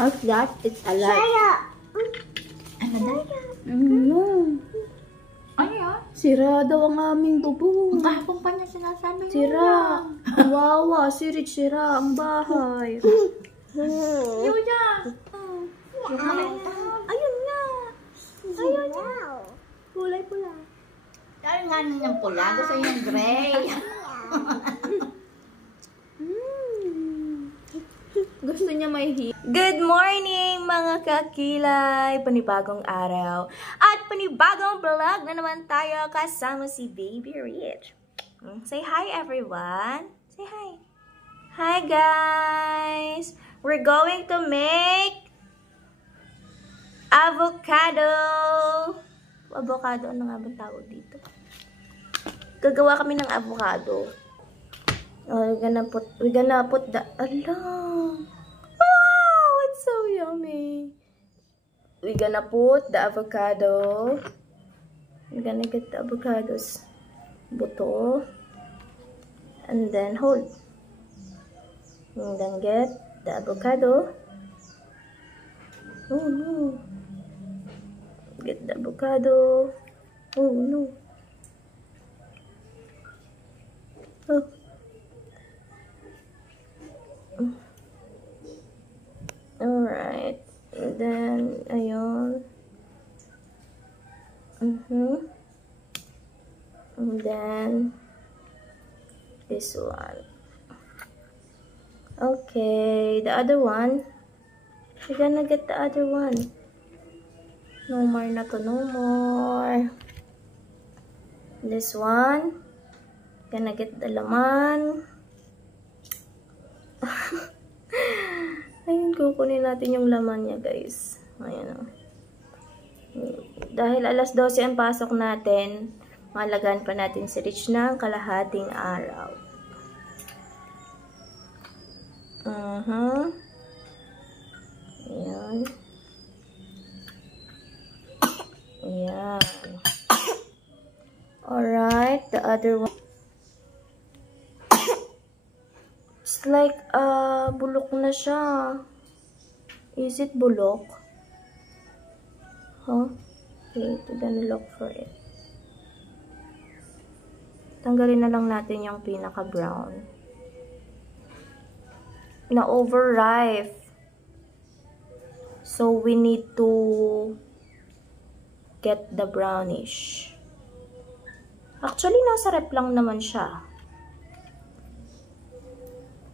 How's that? It's a lot. Ano na? Ano yan? Sira daw ang aming bubong. Kahapon pa niya sinasabi niya. Sira. Kawawa. Si Rich sira ang bahay. Yun niya. Ayun nga. Ayun nga. Kulay pula. Dahil nga niyang pula. Gusto niyang gray. Gusto niya may heat. Good morning mga kakilay! Panibagong araw. At panibagong vlog na naman tayo kasama si Baby Rich. Say hi everyone. Say hi. Hi guys! We're going to make avocado. Avocado, ano nga ba tawag dito? Gagawa kami ng avocado. Oh, we're gonna put the, wow, it's so yummy. We're gonna put the avocado. We're gonna get the avocados buto. And then hold. And then get the avocado. Oh no. Get the avocado. Oh no. Oh. Alright. And then, ayun. And then, this one. Okay, the other one. We're gonna get the other one. No more na to, no more. This one. Gonna get the laman. Ayun, kukunin natin yung laman niya, guys. Ayan o. Dahil alas 12 ang pasok natin, malagaan pa natin si Rich ng kalahating araw. Ayan. Ayan. Alright, the other one. It's like, bulok na siya. Is it bulok? Huh? Wait, we're gonna look for it. Tanggalin na lang natin yung pinaka-brown. Na-overripe. So, we need to get the brownish. Actually, nasa rep lang naman siya.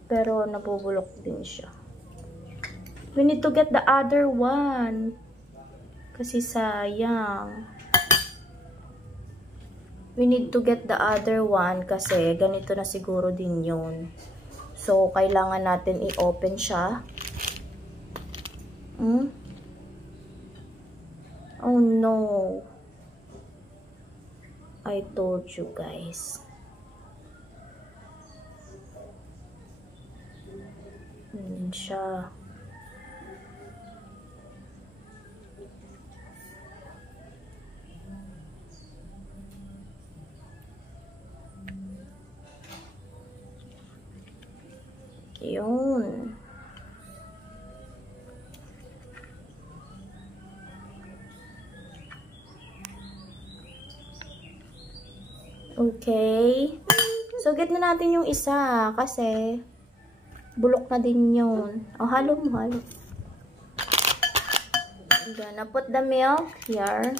Pero nabubulok din siya. We need to get the other one. Kasi sayang. We need to get the other one kasi ganito na siguro din yun. So, kailangan natin i-open siya. Oh no. I told you guys. Siya. Yun. Okay. So, get na natin yung isa kasi bulok na din yun. Oh, halo mo, halo. I'm gonna put the milk here.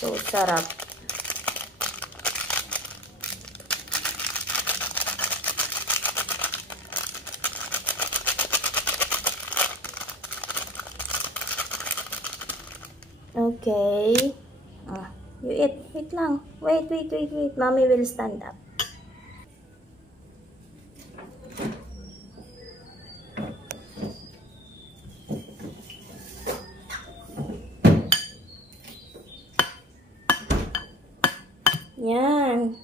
So, sarap. Okay. You eat. Wait lang. Wait. Mommy will stand up. Yan.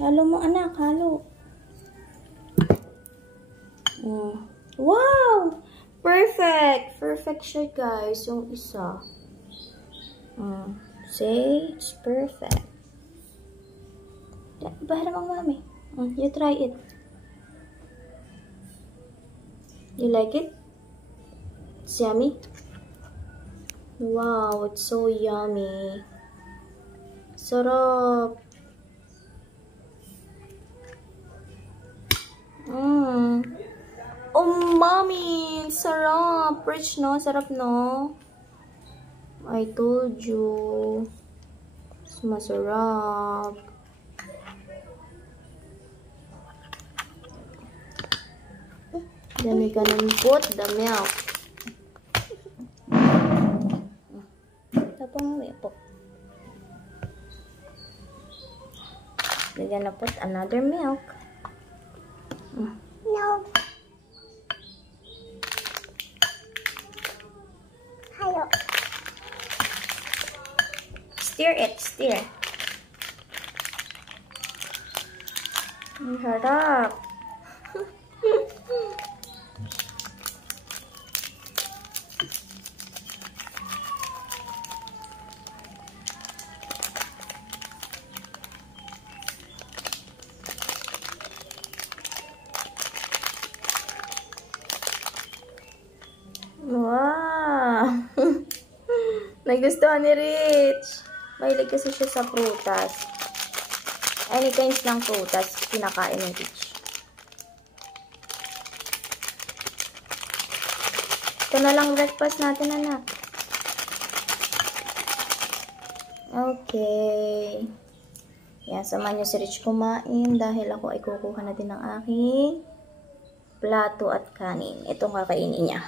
Halo mo, anak. Halo. Wow! Perfect! Perfect siya, guys. Yung isa. See? It's perfect. Bahala mang mami. You try it. You like it? It's yummy? Wow, it's so yummy. Sarap. Oh, mommy! Sarap! Rich, no? Sarap, no? I told you. It's masarap. Then we gonna put the milk. Tapos mo ipok. We're gonna put another milk. No. Hello. Stir it, stir. Ang harap. Wow! Nagustuhan ni Rich. Mahilig kasi siya sa prutas. Any kinds ng prutas, kinakain ni Rich. Ito na lang breakfast natin, anak. Okay. Yan, samahan niyo si Rich kumain dahil ako ay kukuha na din ng aking plato at kanin. Itong kakainin niya.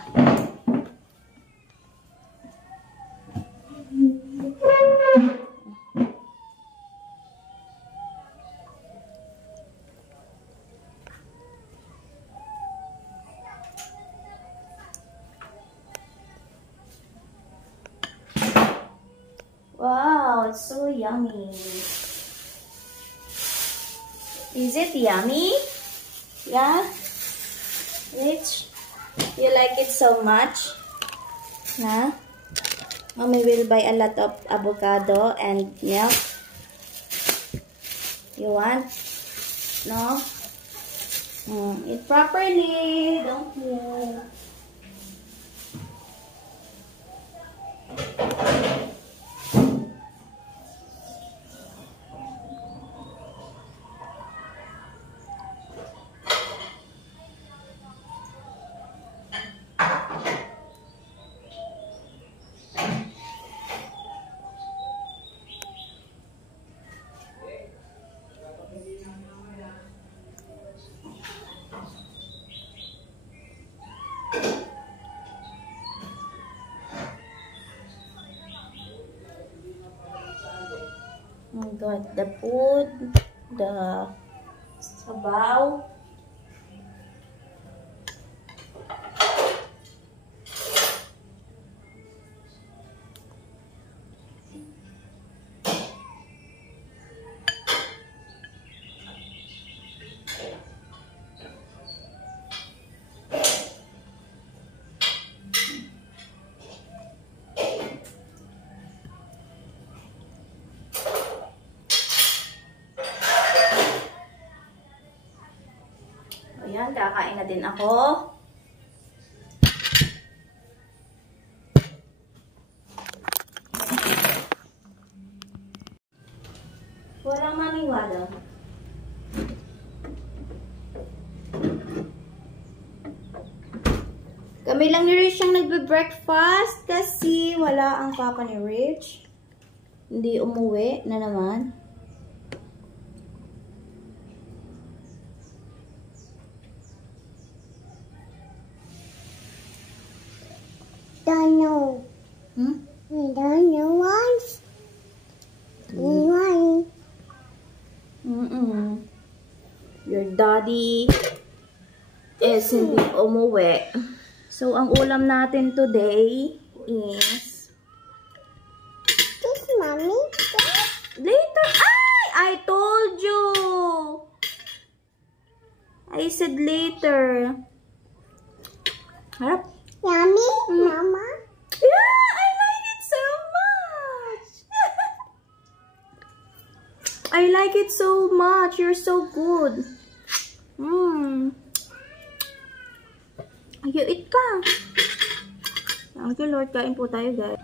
Wow, it's so yummy. Is it yummy? Yeah? Rich? You like it so much? Huh? Mommy will buy a lot of avocado and milk. You want? No? Eat properly. Don't move. Oh God, the food, the sabaw. Ayan, kakain na din ako. Walang maniwala. Kami lang ni Rich ang nagbe-breakfast kasi wala ang papa ni Rich. Hindi umuwi na naman. Don't know. We don't know once. Why? Your daddy is hindi umuwi. So, ang ulam natin today is This mommy. later. Ay! I told you! I said later. Harap. Yummy, Mama. Yeah, I like it so much. I like it so much. You're so good. You eat ka. Thank you, Lord. Kain po tayo, guys.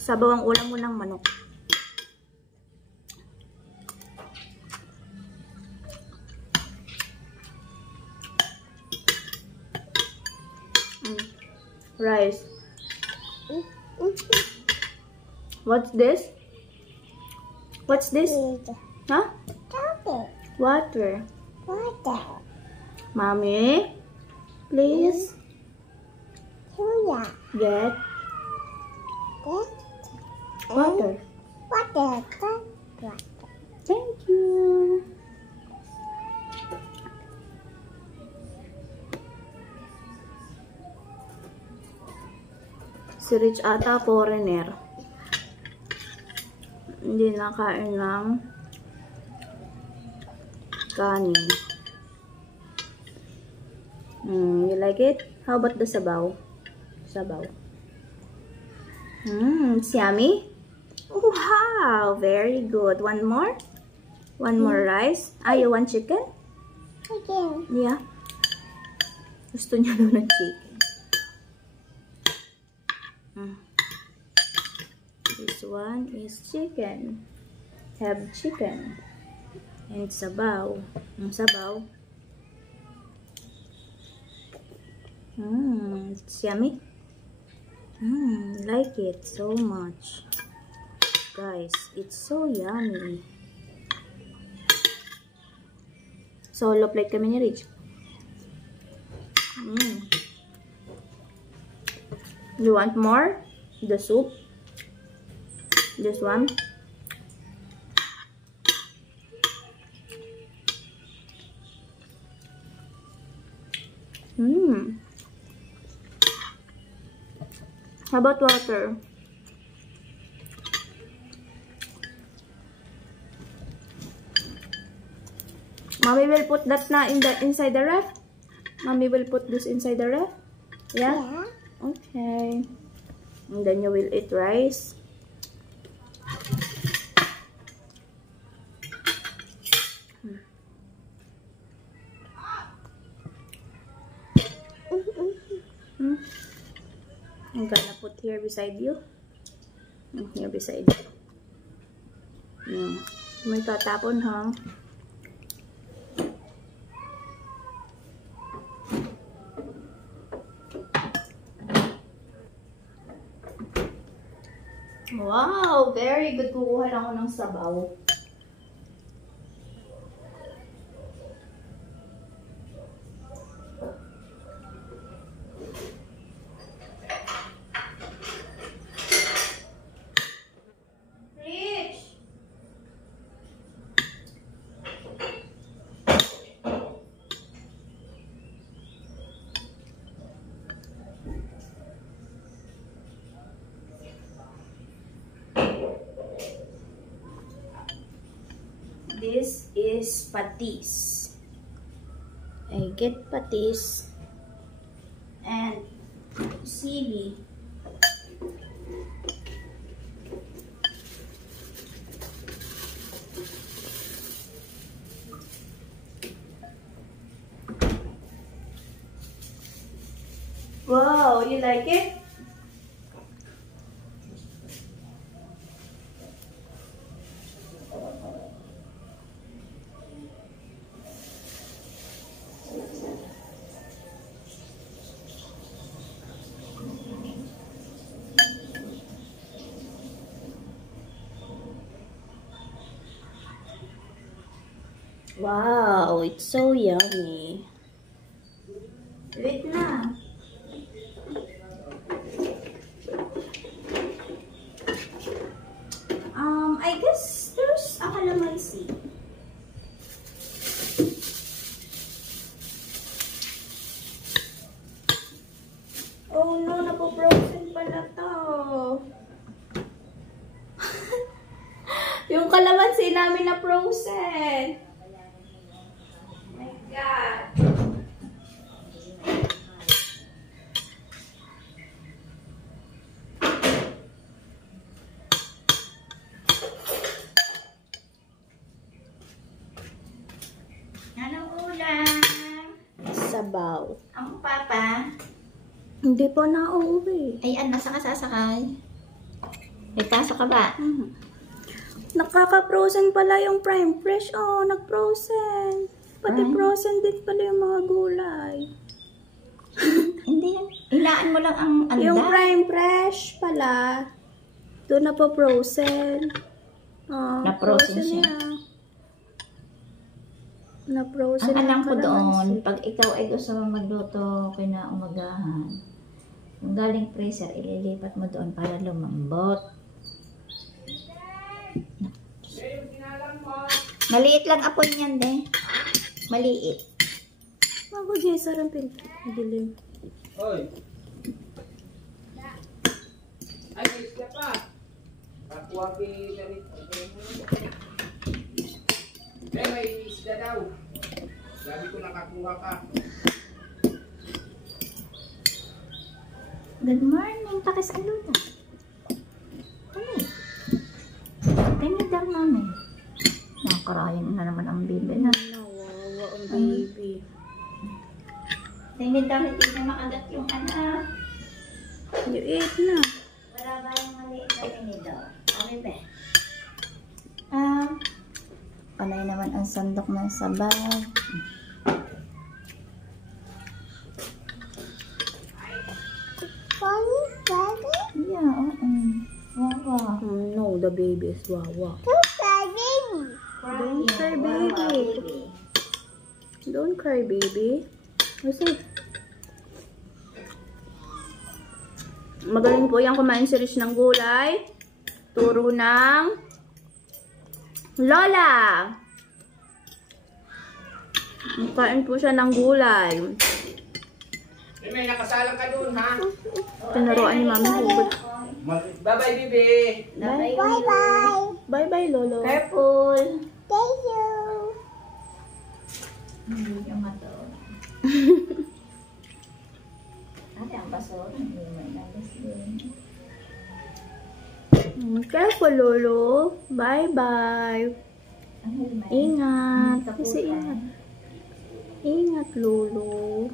Sabaw ang ulam mo ng manok. Rice. What's this? What's this? Huh? Water. Mommy, please get water. Thank you. Si Rich ata foreigner. Hindi nakain ng kanin. You like it? How about the sabaw? Sabaw. It's yummy. Wow, very good. One more? One more rice? You want chicken? Chicken. Yeah. Gusto niya daw ng chicken. This one is chicken. Have chicken. And sabaw. Ang sabaw. It's yummy. Like it so much. Guys, it's so yummy. Solo plate kami ni Rich. You want more? The soup? This one? How about water? Mommy will put that na inside the ref. Mommy will put this inside the ref. Yeah? Okay. And then you will eat rice. I'm gonna put here beside you. Here beside you. Yeah. May tatapon, ha? Wow! Very good. Kukuha lang ako ng sabaw. This is patis. I get patis and sili. Wow, you like it? Wow, it's so yummy. Wait na. I guess there's a calamansi. Oh no, napo-frozen pala to. Yung calamansi namin na frozen. God. sabaw. Ang papa, Hindi po nauuwi. ay nasa ka sasakay? May pasok ka ba? Nakaka-frozen pala yung prime fresh. Oh, nag-frozen. Pati Ay. frozen din pala yung mga gulay. Hindi yan. Ilaan mo lang ang anda. Yung prime fresh pala, doon na po frozen. Oh, Na-frozen siya. Na-frozen. Ang alam ko yung doon, kalamansi. pag ikaw ay gusto mong magluto kinaumagahan, yung galing freezer, ililipat mo doon para lumambot. Maliit lang apoy niyan, de. Maliit. Ako, Jessa, rin dilim. Hoy. Ay, may isda pa. Pakuha na rin. May isda daw. Sabi ko nakakuha ka. Good morning, takas aluta. Hey. Thank you, dar mami. Nakakarayan na naman ang bibi na. Nawawa ang baby. Thank you, dar, hindi na makagat yung anak. You ate na. Wala ba yung maliit na tinidor? Kami ba? Panay naman ang sandok ng sabaw. Yeah, Wawa. No, the baby is wawa. Don't cry, baby. Don't cry, baby. Kasi, magaling po yung kumain si Rich ng gulay. Turo ng Lola. Kain po siya ng gulay. May nakasalang ka dun, ha? Tinuruan ni Mami Hugot. Bye-bye, bibi. Bye-bye. Bye-bye, Lolo. Careful. Thank you. Hindi yung mato. Ate, ang basura. Hindi may nalis din. Careful, Lolo. Bye-bye. Ingat. Kasi ingat. Ingat, Lolo.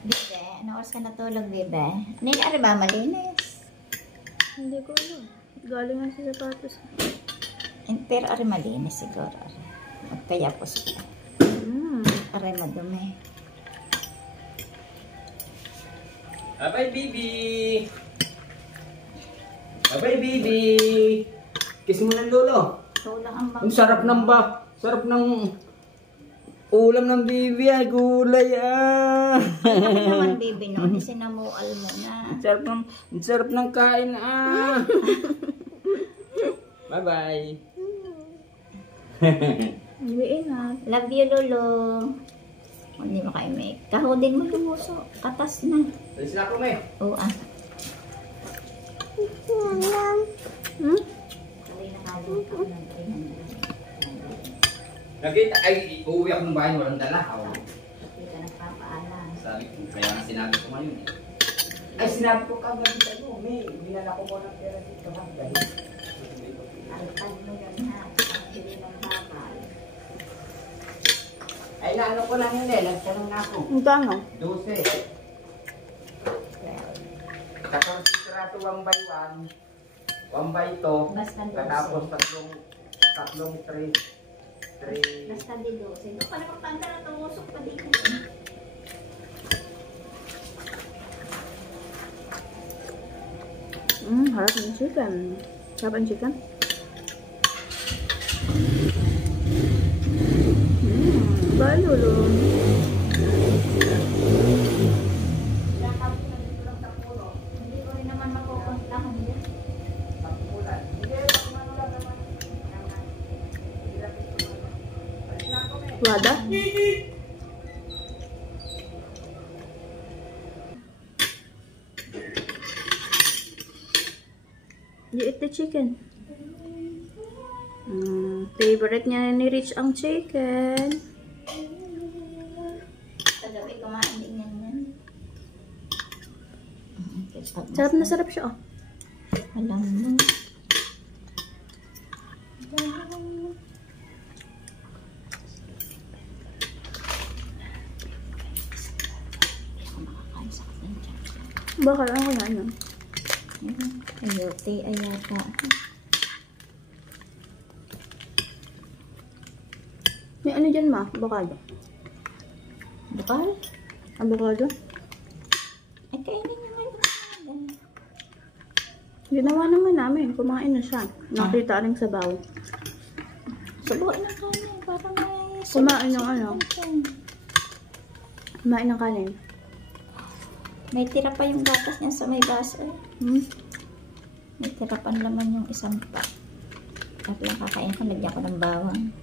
Bebe, ano oras ka natulog, bebe? Ano ba? Malinis. Hindi ko alam. Galing nga sa sapatos. Pero ari malinis siguro. Kaya po siya. Ari madumi. Bye-bye, bibi. Bye-bye, bibi. Kiss mo ng lolo. Tulang ang Ang sarap ng sarap ng ulam ng bibi, ay gulay, Ano naman, baby, no? Sinamual mo na. Ang sarap ng kain, Bye-bye. Hindi ingat. Love you, Lolo. Hindi mo kayo make. Kahodin mo lumuso. Katas na. Alis na ako, may. Oo, Hmm? Nakita, ay, uuwi akong bahay, walang dala. Hindi ka nagpapaalam. Sabi ko, kaya nga sinabi ko ngayon, Ay, sinabi ko kagabi sa iyo, may, binala ko mo ng pera dito, dahil. Alpad mo yun, ha? Pili ng bakal. Ay, naano ko lang yun nagtanong na ako. Ang gano? 12. Tapos sirato 1 by 1, 1 by 2, Basta 12. tapos tatlong 3. Basta di 12. Doon pala magpanda na tumusok pa dito. Harap ng chicken. Sarap ang chicken. Bye, Lolo. Hindi ko rin naman mapupuntahan din. Wada? You eat the chicken. Favorite niya ni Rich ang chicken. Kagabi kumain din yan. Sarap na sarap siya, oh. Alam mo. Baka lang ko na ano. Ayote, ayata. May ano dyan ma? Avocado. Bukal? Avocado? Ay, kainin nyo nga yung Ginawa naman namin. Kumain na siya. Nakita rin sa baw. Subuin na kanin. Parang may... Kumain ng ano? Kumain ng kanin. May tira pa yung gatas niya sa may baso. May tira pa naman yung isang pa. At lang kakain ko, lagyan ko ng bawang.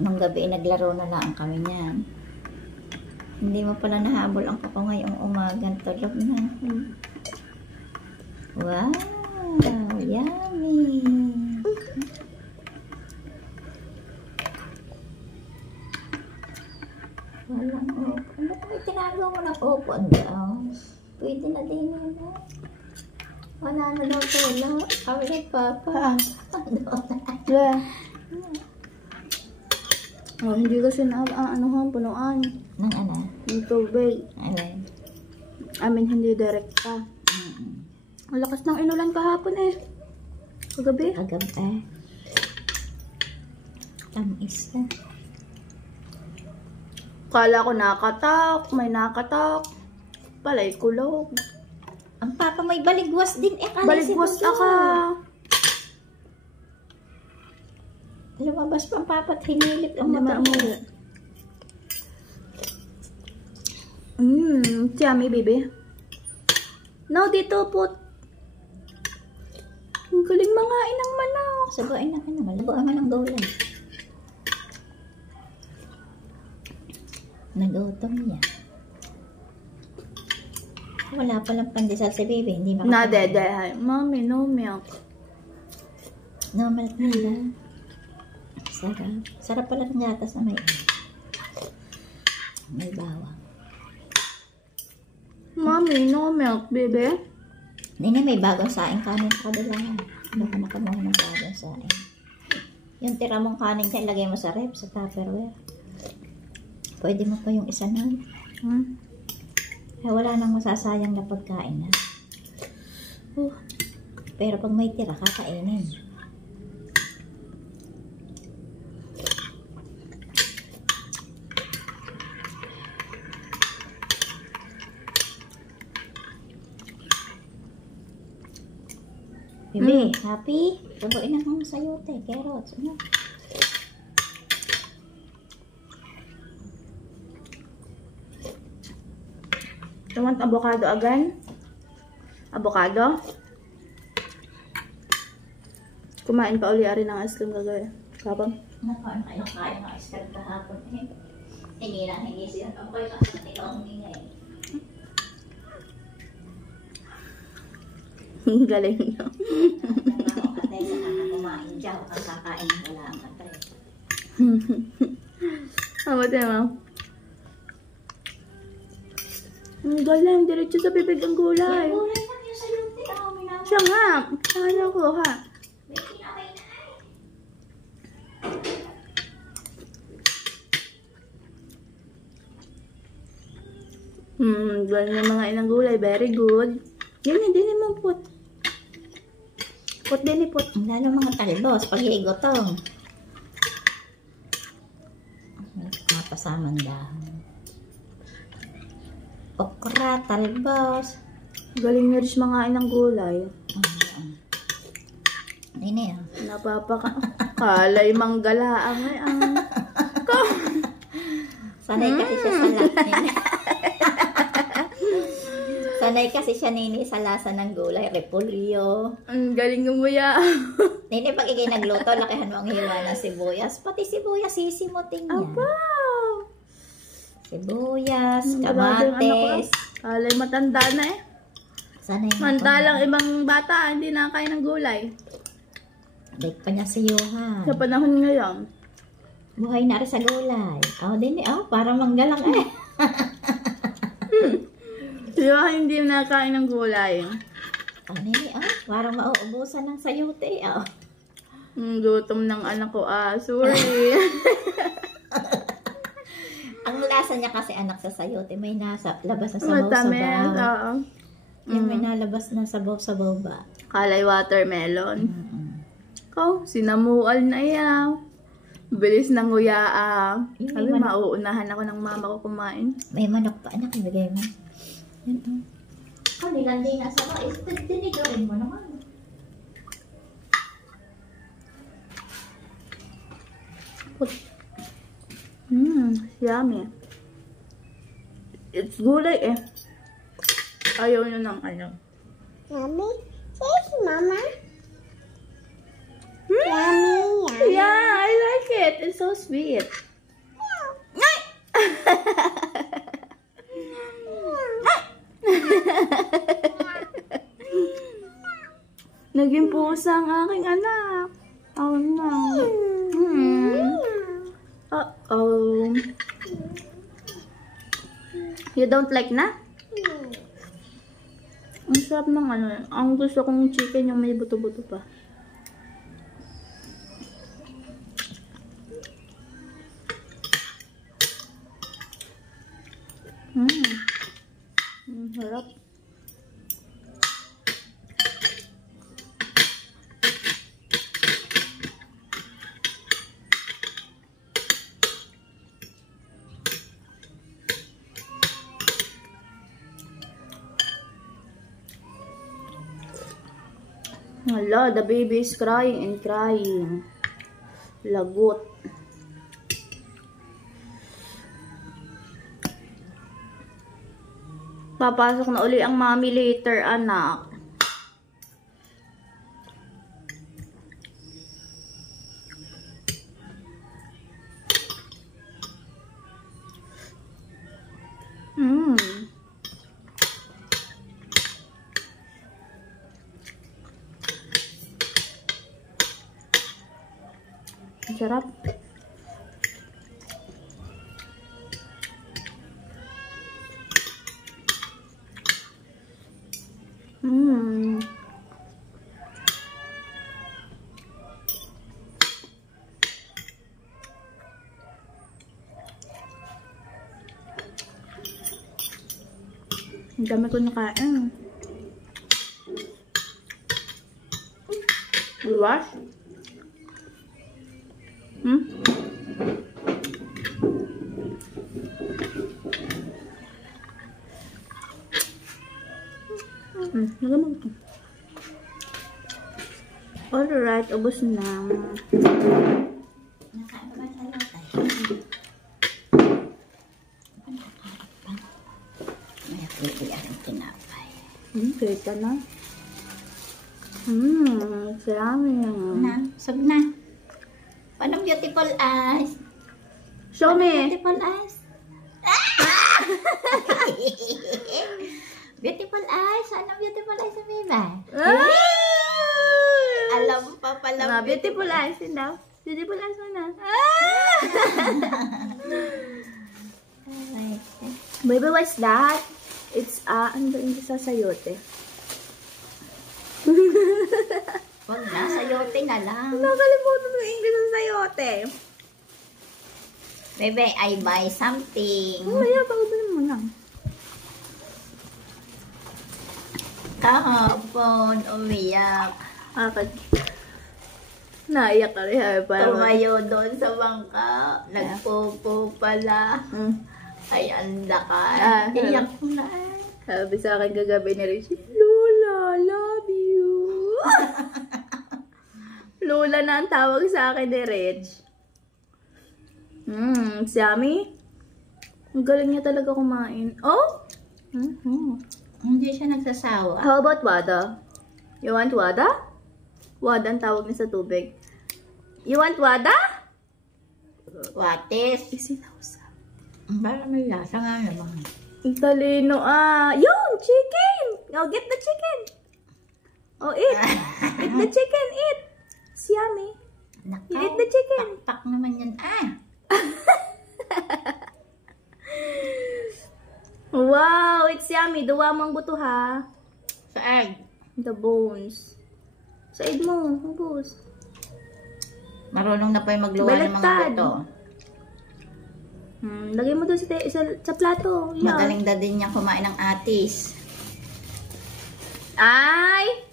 Nung gabi, naglaro na lang kami niyan. Hindi mo pala nahabol ang papa ngayong umagang tulog na. Wow! Yummy! Walang opo. Ano pa itinagawa mo ng opo? Pwede na din yun. Wala na daw tulog. Kami ni Papa. Yeah. Oh, hindi kasi na ano punuan. Nang ano? Yung tubig. Alay. Amin hindi direkta. Ang lakas ng inulan kahapon eh. Kagabi. Kagabi. Tamis na. Kala ko nakatak, may nakatak. Palay kulog. Ang papa may baligwas din eh. Baligwas ka. Lumabas pa ang papa at hinilip ang Ang mata mata mo. Yummy baby. Now dito po. Ang galing mangain ng manok. Sabuin na ka naman. Labuan man ang gulay. Nagutom niya. Wala palang pandesal si baby. Hindi makakain. Nadede. Mommy, no milk. No milk nila. Sarap. Sarap pala ng gatas na may bawang. Mommy, no milk, baby. Hindi may bagong saing kanin sa kabila. Baka nakamuha ng bagong saing. Yung tira mong kanin ka, ilagay mo sa rep, sa Tupperware. Pwede mo pa yung isa nun. Kaya wala nang masasayang na pagkain na. Pero pag may tira, kakainin. Bebe, happy? Tubuin na kong sayote, carrots, ano? You want avocado again? Avocado? Kumain pa uli rin ng ice cream kagaya. Kapag? Nakain ng ice cream kahapon eh. Hindi na, hindi siya. Ang ko'y kasi nila huminga eh. Galing no? Ang atay sa kanya kumain dyan. Ang kakain wala ang atay. Mabuti mo. Ang galing, diretso sa bibig ang gulay. Yung gulay na yung sayote. Siya nga. Saan ako ha? May kinakay na Galing yung mga inang gulay. Very good. Ganyan, din mo put. Put din ipot. lalo mga talbos, pag-iigotong. Mapasamang dahon. Okra, talbos. Galing nyo rin mga inang gulay. Ini ah. Kalay manggalaang ay Sanay kasi siya sa lahat. Sanay kasi siya nini sa lasa ng gulay, repolyo. Ang galing mo ya. Nini pag ikay nagluto, lakihan mo ang hiwa ng sibuyas. Pati sibuyas, sisimutin niya. Aba! Sibuyas, kamates. Kalay matanda na eh. Sanay na Mantalang ibang bata, hindi nakakain ng gulay. Dahil pa niya si Johan. Sa panahon ngayon. Buhay na rin sa gulay. Din eh. Parang manggalang eh. Diba hindi nakakain ng gulay? Nini, parang mauubusan ng sayote. Gutom ng anak ko, sorry. lasa niya kasi anak sa sayote. May nasa labas na Matamis, sabaw-sabaw. oo. Yung may nalabas na sabaw-sabaw ba? Kalay watermelon. Mm-mm. Ikaw, sinamual na yan. Bilis ng nguyaa. Yung Sabi, may mauunahan ako ng mama ko kumain. May manok pa, anak. Ibigay mo. Yan o. Oh, nilandi na sa mais. Tinigorin mo naman. Yummy. It's gulay eh. Ayaw nyo ng ano. Mommy, yes, Mama. Hmm? Yummy, Yeah, I like it. It's so sweet. Ay! Naging pusa ang aking anak. Oh no. Uh-oh. You don't like na? Ang sarap ng ano. Ang gusto kong chicken yung may buto-buto pa. Harap. Hala, the baby is crying and crying. Lagot. Papasok na uli ang mommy later, anak. Ang sarap. Ang dami ko nakain. Wash? Nagamang ito. Alright, ubos na. Nakain ba tayo tayo? May akili ang tinapay. Kita na. Sarami na. Na, sab na. Paano beautiful eyes? Show me. Beautiful eyes. Beautiful eyes. Ano beautiful eyes ang baby? Alam mo pa pala. Beautiful eyes daw. Beautiful eyes mo na. Baby, what's that? It's ano ba yung sa sayote? Wag na, sayote na lang. Nakalimutan ng English sa sayote. Bebe, I buy something. Mamaya, pag-ubunin mo lang. Kahapon, umiyak. Akad. Naiyak ka rin. Tumayo doon sa bangka. Nagpupo pala. Ay, andakan. Iyak ko na. Sabi sa akin kagabi ni Richie, Lola, love you. Lola na ang tawag sa akin ni Rich. It's yummy. Ang galing niya talaga kumain. Oh! Hindi siya nagsasawa. How about wada? You want wada? Wada ang tawag niya sa tubig. You want wada? Watis. Isinausa. Para may lasa nga naman. Ang talino Yun! Chicken! Oh, get the chicken! Oh, eat! Eat the chicken! Eat! It's yummy. You eat the chicken. Pak naman yan. Wow! It's yummy. Duwa mo ang buto ha. Sa egg. The bones. Said mo. Ubus. Marunong na pa yung magluwa ng mga Baliktad. buto. Lagay mo doon sa plato. Yeah. Magaling na din niya kumain ng atis. Ay!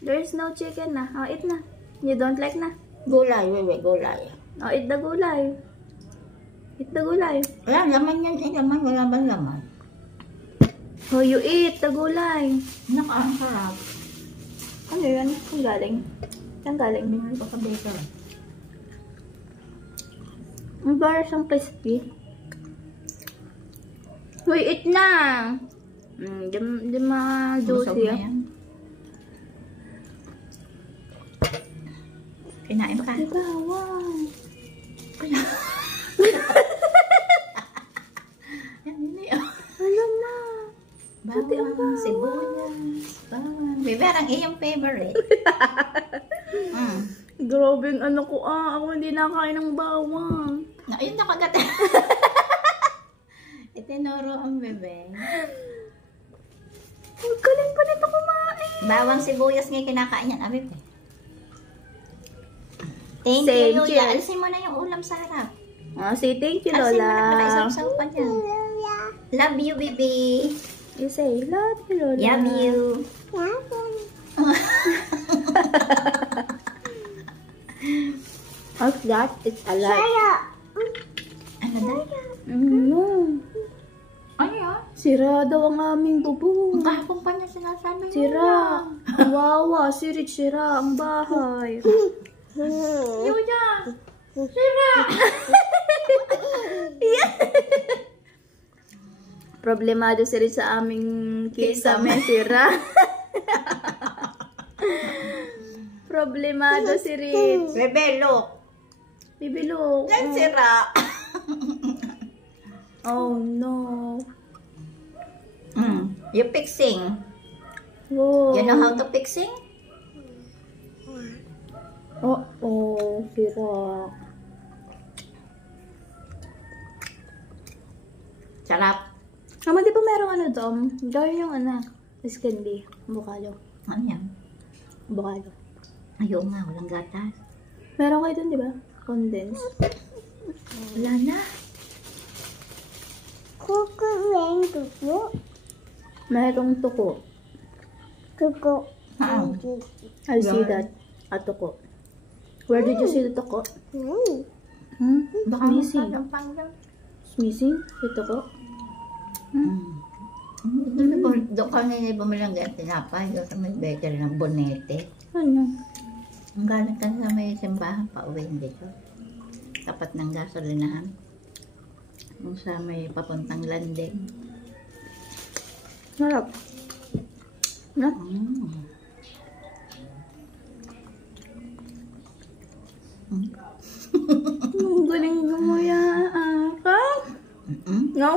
There's no chicken na. Oh, eat na. You don't like na? Gulay, gulay. Oh, eat the gulay. Eat the gulay. Wala, laman yan. Laman, wala ba laman? Oh, you eat the gulay. Ang sarap. Ano yan? Ang galing. Ang galing. Hindi ko ka-baker. Ang para siyang crispy. Uy, eat na! Di ma-juicy. Kinain ka? Diba? Wow! Alam na! Bawang, sibuyas, bawang. Bebe, ang iyong favorite. Grabe ang ano ko ako hindi nakain ng bawang. Ayun, nakagat. Itinuro ang bebe. Ang galing pa nito kumain. Bawang, sibuyas nga kinakain yan, bebe. Thank Same, you, Lola. cheers. Alisin mo na yung ulam sa harap. Say thank you, Alisin mo na, Lola. nakaisang-saw pa dyan. Love you, baby. You say, love you, Lola. Love you. How's that? It's alive. Ano na? No. Ano yun? Sira daw ang aming bubong. Kahapon pa niya sinasabi mo. Sira. Wawa, si Rich, sira ang bahay. Yuya! Sira! Problemado si Rich sa aming kisame, sira. Problemado si Rich. Bebe, look. Bibilo. Yan sira. Oh no. You fixing. Whoa. You know how to fixing? Oh, sira. Sarap. Mama, di ba merong ano doon? Gawin yung ano, skin bee, bukalo. Ano yan? Bukalo. Ayaw nga, walang gatas. Meron kayo doon, di ba? Condensed. Wala na. Merong tuko. I see that. At tuko. Where did you see the tuko? Baka Missing. panggang. It's missing? Yung tuko? Doon ka na bumilang ganyan tinapay. Doon sa may bakery ng Bonete. Ano? Ang galing ka sa may simbahan pa uwi dito. Tapat ng gasolinahan. Kung sa may papuntang landing. Sarap. Na? Ang galing gumuya ka? No?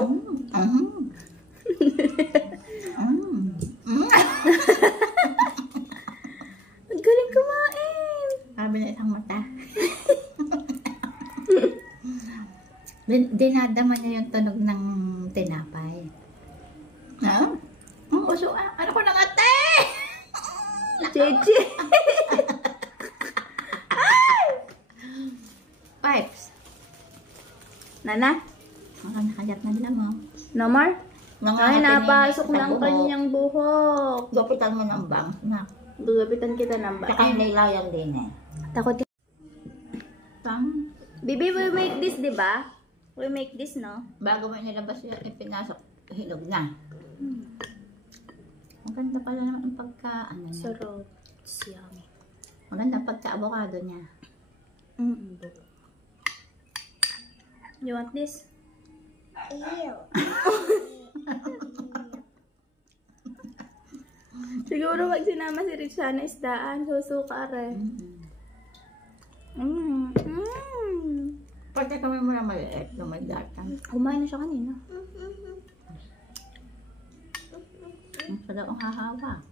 Ang galing kumain. Sabi na isang mata. Dinadama niya yung tunog ng tinapay. No? Ang uso ano ko ng ate? Cheche. Pipes. Nana? Mga nakagat na nila mo. No more? Ay, napasok ng buhok. kanyang buhok. Gapitan mo ng bangs na. Gugapitan kita ng ba? Tsaka yung nilayan din eh. Takot. Pang, Bibi, we make this, di ba? We make this, no? bago mo nilabas yun, ipinasok, hinog na. Maganda pala naman ang pagka, ano niya. Sarap. It's yummy. Maganda pagka-avocado niya. You want this? Siguro pag sinama si Rich sana isdaan, susuka rin. Pagka kami mo na maliit, lumagdatan. Kumain na siya kanina. Ang sarap ang hahawa.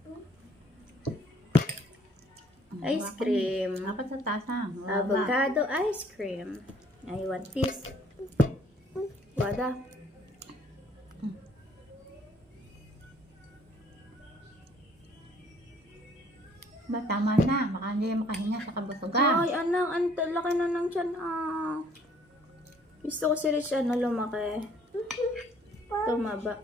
Ice cream. Dapat sa tasa. Avocado ice cream. I want this. Wada. Ba, tama na. Baka hindi makahinga sa kabutugan. Ay, anang, ang laki na ng tiyan. Gusto ko si Rich lumaki. Tumaba.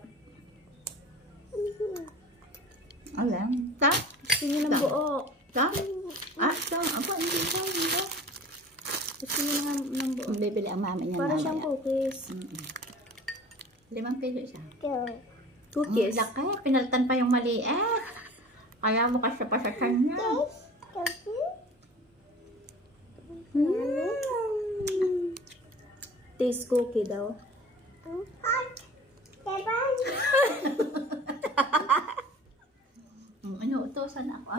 Alam. Ta? Gusto niya ng buo. Ta? Ah, ta. Ako, hindi ta. Gusto niya ng buo. Bibili ang mami niya. Para siyang cookies. 5 kilo siya. Cookies. Laki. Pinaltan pa yung maliit. Kaya mo kasi pa sa kanya. Taste cookie daw. Ano, utosan ako.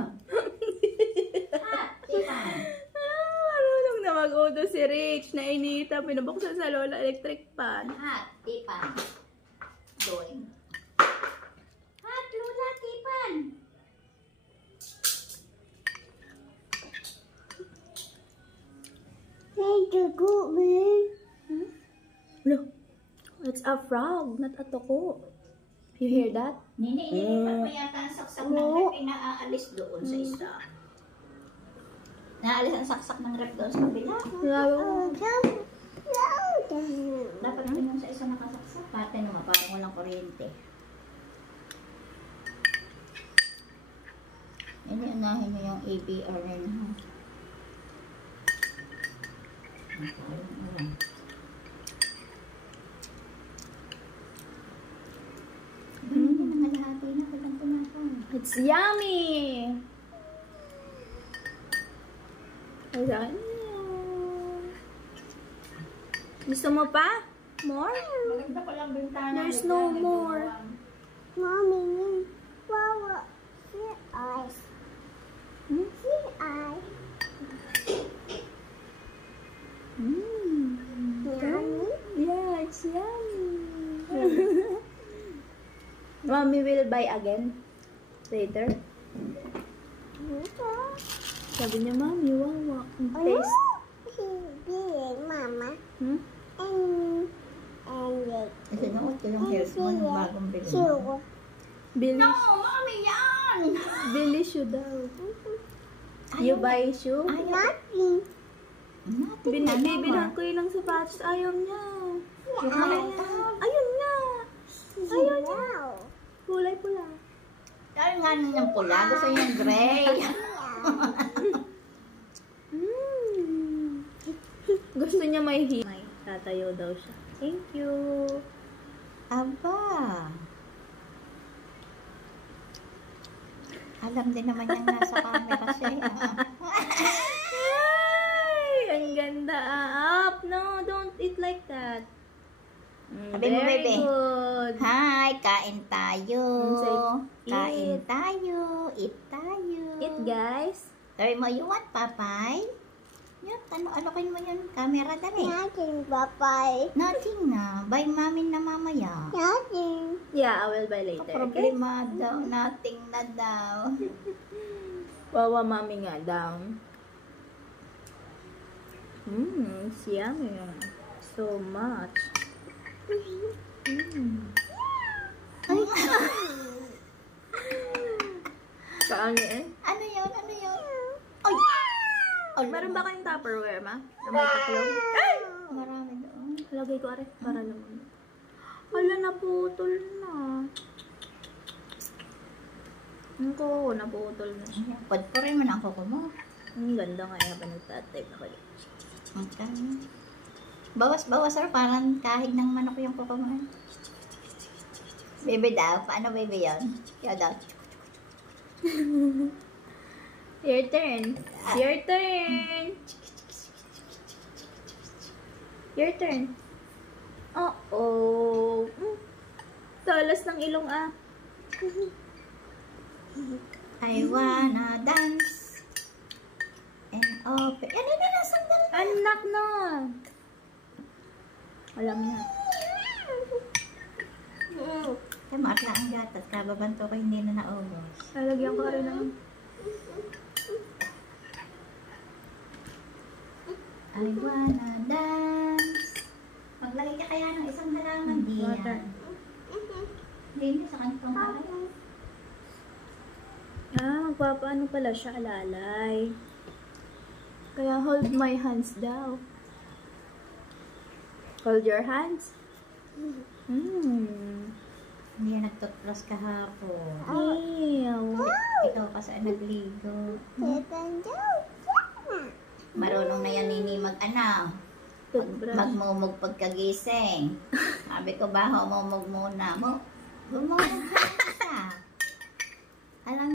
Marunong na mag-udo si Rich. Nainita. Pinabuksan sa Lola electric pan. Tipan. Doing. Lola, tipan. Look. It's a frog, not a toko. You hear that? Nilipat mo yata ang saksak ng rep, inaalis doon sa isa. Naalis ang saksak ng rep doon sa kabila. Dapat doon sa isa nakasaksak. Pati naman, parang walang kuryente. Unahin mo yung ABR na yun. It's yummy! Ayan. Gusto mo pa? More? Maganda ko lang bintana. There's no more. Mommy, wow, see eyes. See eyes. Mommy, Yeah, it's yummy. Mommy will buy again later. Sabi niya, Mommy, wow, ang taste. big mama, Hmm? and Sinuot ko yung hair mo ng bagong bili mo. two. Billy, Mami, yan! Billy shoe daw. You buy shoe? Nothing. Bibilhan ko yun ng sapatos. Ayaw niya. Ayaw. Ayun nga. Ayaw niya. Wow. Kulay pula. Dahil nga nun yung pula, gusto yung gray. Gusto niya may himay. Tatayo daw siya. Thank you. Aba. Alam din naman yung nasa camera siya. Ay, ang ganda. Up. No, don't eat like that. Sabi mo, Very baby. good. Hi, kain tayo. Say, Kain eat. tayo. Eat tayo. Eat, guys. Sabi mo, you want papay? Yan, ano mo yun? Camera dali. Nothing, Papa. Nothing na. Buy mami na mamaya. Nothing. Yeah, I will buy later. Okay? Problema daw. Nothing na daw. Wawa mami nga down. It's yummy. So much. Paano eh? Ano yun? Ano yun? Ay! Oh, Meron ba kayong Tupperware, ma? Na may tatlong? Ay! marami doon. Lagay ko are para naman. Hala, naputol na. Ako, naputol na siya. Pagpurin mo na ang kuko mo. Ang ganda nga yan pa nagtatype ako. Okay. Bawas-bawas, sir. Parang kahig ng manok yung kuko mo. Baby daw. Paano baby yun? Kaya daw. Your turn. Your turn. Your turn. Oh. Talas ng ilong ah. I wanna dance and open. Ano na sandal na? Anak na. Alam na. Kaya maatla ang gatas. Kababanto ko hindi na naubos. Lalagyan ko rin ng... I wanna dance. Maglagay ka kaya ng isang halaman. Di Water. yan. Hindi na sa kantong alay. Magpapaano pala siya, alalay. Kaya hold my hands daw. Hold your hands. Hmm. Hindi yan nagtutbrush kahapon. Ew. Ikaw kasi nagligo. Second joke. Marunong na yan nini mag-ano. Toothbrush. Magmumog pagkagising. Sabi ko ba, humumog muna mo. Humumog ka isa. Alam